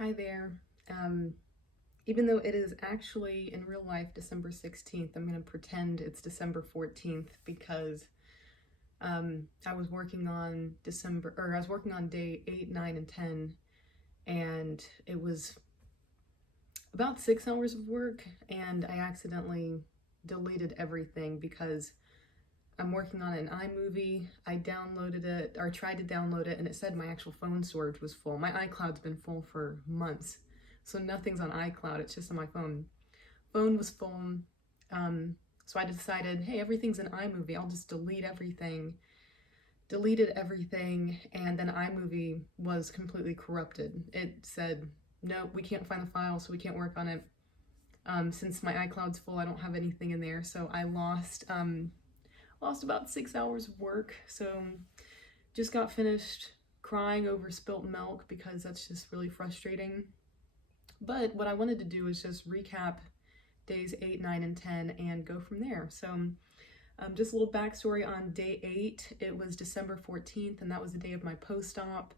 Hi there. Even though it is actually in real life December 16th, I'm going to pretend it's December 14th because I was working on day 8, 9, and 10, and it was about 6 hours of work, and I accidentally deleted everything because I'm working on an iMovie. I downloaded it, or tried to download it, and it said my actual phone storage was full. My iCloud's been full for months, so nothing's on iCloud, it's just on my phone. Phone was full, so I decided, hey, everything's in iMovie, I'll just delete everything. Deleted everything, and then iMovie was completely corrupted. It said, no, we can't find the file, so we can't work on it. Since my iCloud's full, I don't have anything in there, so I lost about 6 hours of work. So just got finished crying over spilt milk because that's just really frustrating. But what I wanted to do is just recap days 8, 9, and 10 and go from there. So just a little backstory on day 8. It was December 14th, and that was the day of my post-op.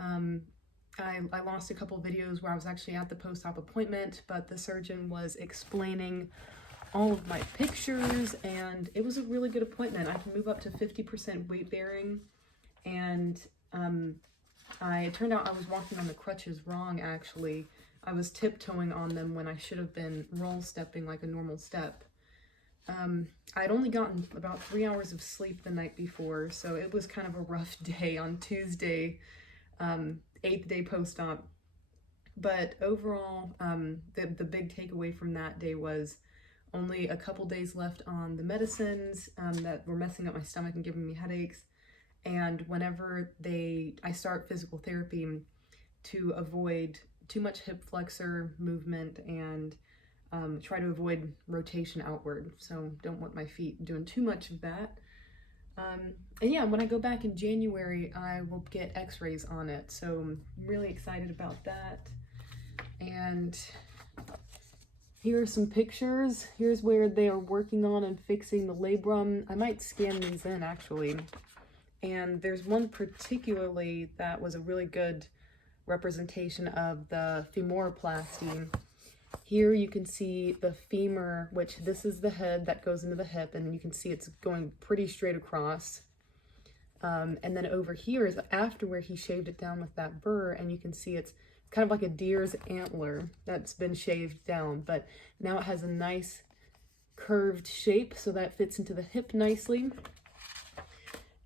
I lost a couple videos where I was actually at the post-op appointment, but the surgeon was explaining all of my pictures, and it was a really good appointment. I can move up to 50% weight bearing, and it turned out I was walking on the crutches wrong, actually. I was tiptoeing on them when I should have been roll stepping like a normal step. I'd only gotten about 3 hours of sleep the night before, so it was kind of a rough day on Tuesday, 8th day post-op. But overall, the big takeaway from that day was only a couple days left on the medicines that were messing up my stomach and giving me headaches. And whenever I start physical therapy, to avoid too much hip flexor movement and try to avoid rotation outward. So don't want my feet doing too much of that. And yeah, when I go back in January, I will get x-rays on it. So I'm really excited about that. And here are some pictures. Here's where they are working on and fixing the labrum. I might scan these in, actually. And there's one particularly that was a really good representation of the femoroplasty. Here you can see the femur, which this is the head that goes into the hip, and you can see it's going pretty straight across. And then over here is after where he shaved it down with that burr, and you can see it's kind of like a deer's antler that's been shaved down, but now it has a nice curved shape so that fits into the hip nicely.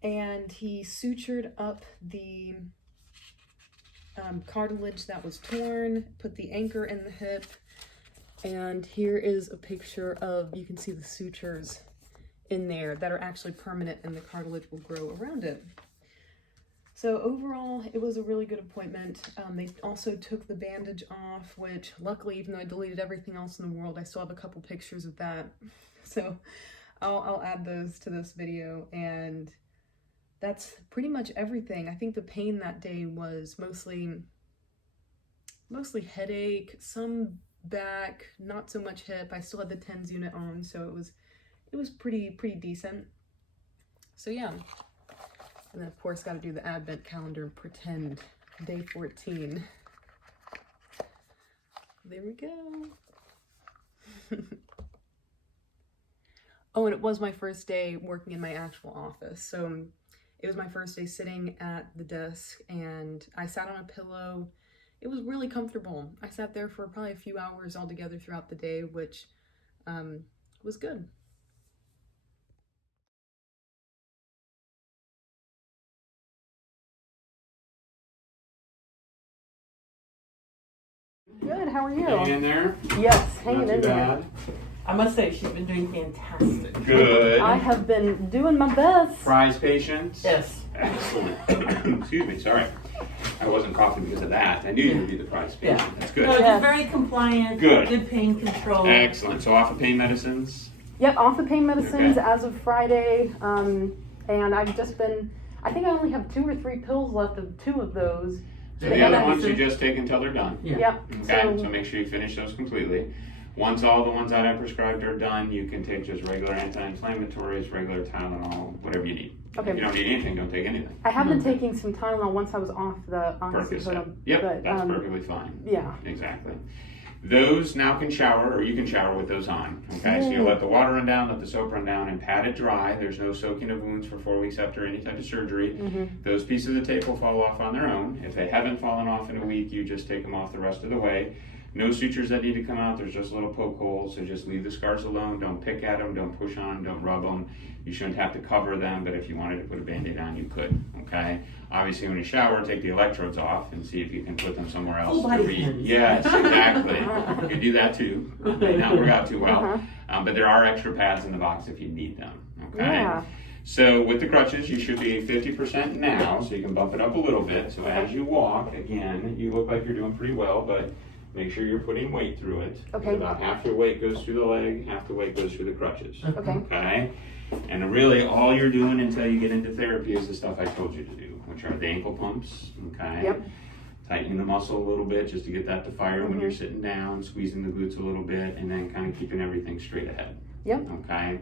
And he sutured up the cartilage that was torn, put the anchor in the hip, and here is a picture of, you can see the sutures in there that are actually permanent, and the cartilage will grow around it. So overall, it was a really good appointment. They also took the bandage off, which luckily, even though I deleted everything else in the world, I still have a couple pictures of that. So I'll add those to this video, and that's pretty much everything. I think the pain that day was mostly headache, some back, not so much hip. I still had the TENS unit on, so it was pretty decent. So yeah. And then, of course, got to do the advent calendar and pretend day 14. There we go. Oh, and it was my first day working in my actual office. So it was my first day sitting at the desk, and I sat on a pillow. It was really comfortable. I sat there for probably a few hours altogether throughout the day, which was good. Good, how are you? Hanging in there? Yes, hanging in there. Not too I must say, she's been doing fantastic. bad. Good. I have been doing my best. Prize patients? Yes. Excellent. Excuse me, sorry. I wasn't coughing because of that. I knew you would be the prize patient. Yeah. That's good. No, Yeah. just very compliant. Good. Pain control. Excellent. So off of pain medicines? Yep, off the pain medicines Okay. as of Friday. And I've just been, I think I only have 2 or 3 pills left of 2 of those. So the other ones you just take until they're done? Yeah. Yep. Okay, so make sure you finish those completely. Once all the ones that I prescribed are done, you can take just regular anti-inflammatories, regular Tylenol, whatever you need. Okay. If you don't need anything, don't take anything. I have been taking some Tylenol once I was off the Percocet. oxycodone. Yep, but, that's perfectly fine. Yeah. Exactly. Those now can shower, or you can shower with those on. Okay, so you let the water run down, let the soap run down, and pat it dry. There's no soaking of wounds for 4 weeks after any type of surgery. Those pieces of tape will fall off on their own. If they haven't fallen off in a week, you just take them off the rest of the way. No sutures that need to come out. There's just little poke holes, so just leave the scars alone. Don't pick at them, don't push on them, don't rub them. You shouldn't have to cover them, but if you wanted to put a Band-Aid on, you could, okay? Obviously, when you shower, take the electrodes off and see if you can put them somewhere else. Full body cleanse. Yes, exactly. You could do that too. May not work out too well. But there are extra pads in the box if you need them, okay? Yeah. So with the crutches, you should be 50% now, so you can bump it up a little bit. So as you walk, again, you look like you're doing pretty well, but make sure you're putting weight through it. Okay. About half your weight goes through the leg, half the weight goes through the crutches. Okay. Okay? And really, all you're doing until you get into therapy is the stuff I told you to do, which are the ankle pumps, okay? Yep. Tightening the muscle a little bit just to get that to fire when you're sitting down, squeezing the glutes a little bit, and then kind of keeping everything straight ahead. Yep. Okay?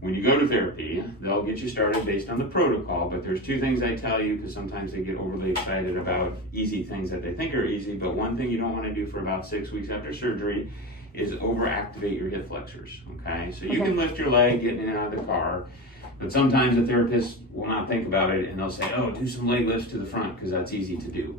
When you go to therapy, they'll get you started based on the protocol, but there's two things I tell you because sometimes they get overly excited about easy things that they think are easy, but one thing you don't want to do for about 6 weeks after surgery is overactivate your hip flexors, okay? So you can lift your leg getting in and out of the car, but sometimes the therapist will not think about it and they'll say, oh, do some leg lifts to the front because that's easy to do.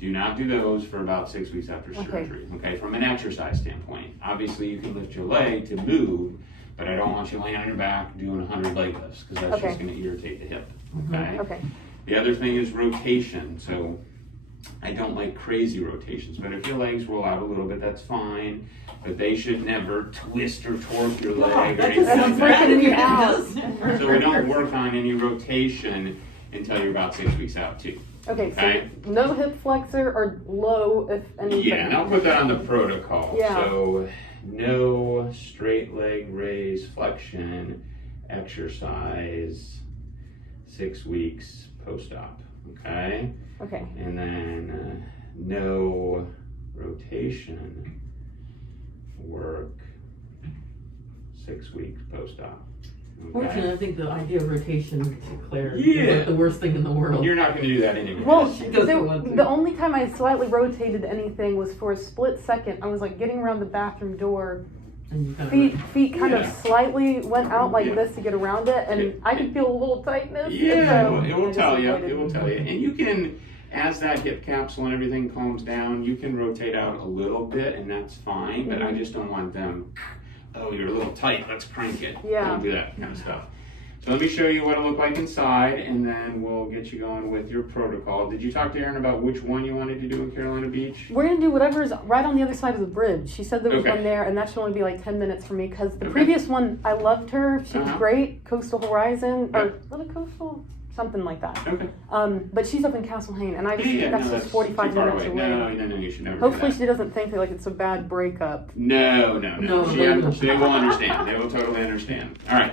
Do not do those for about 6 weeks after surgery, okay? From an exercise standpoint. Obviously, you can lift your leg to move, but I don't want you laying on your back doing 100 leg lifts because that's just going to irritate the hip, okay? Okay. The other thing is rotation. So I don't like crazy rotations, but if your legs roll out a little bit, that's fine. But they should never twist or torque your leg or anything That's like freaking me that. out. So we don't work on any rotation until you're about 6 weeks out too. Okay, Okay. so no hip flexor or low, if anything. Yeah, and I'll put that on the protocol. Yeah. So no straight leg raise flexion exercise 6 weeks post-op, okay? Okay. And then no rotation work 6 weeks post-op. Fortunately, I think the idea of rotation to Claire Yeah. is like the worst thing in the world. You're not going to do that anyway. Well, She doesn't want to. the only time I slightly rotated anything was for a split second. I was like getting around the bathroom door. And you kind of- Feet kind Yeah. of slightly went out like Yeah. this to get around it, and Yeah. I could feel a little tightness. Yeah, so it will I tell just you. avoided It will tell you. And you can, as that hip capsule and everything calms down, you can rotate out a little bit, and that's fine. But I just don't want them, oh, you're a little tight, let's crank it. Yeah. Don't do that kind of stuff. So let me show you what it looked like inside, and then we'll get you going with your protocol. Did you talk to Erin about which one you wanted to do in Carolina Beach? We're gonna do whatever's right on the other side of the bridge. She said there was Okay. one there, and that should only be like 10 minutes for me because the Okay. previous one, I loved her. She was Uh-huh. great. Coastal Horizon, Yeah. or was it Coastal? Something like that. Okay. But she's up in Castle Hayne, and I just Yeah, that's no, just 45 too far minutes away. No, you should never Hopefully do that. she doesn't think that like it's a bad breakup. No. No, They will understand. They will totally understand. All right.